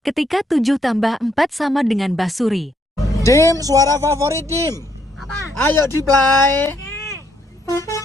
Ketika 7 tambah 4 sama dengan Basuri. Dim, suara favorit Dim. Apa? Ayo di play. Oke.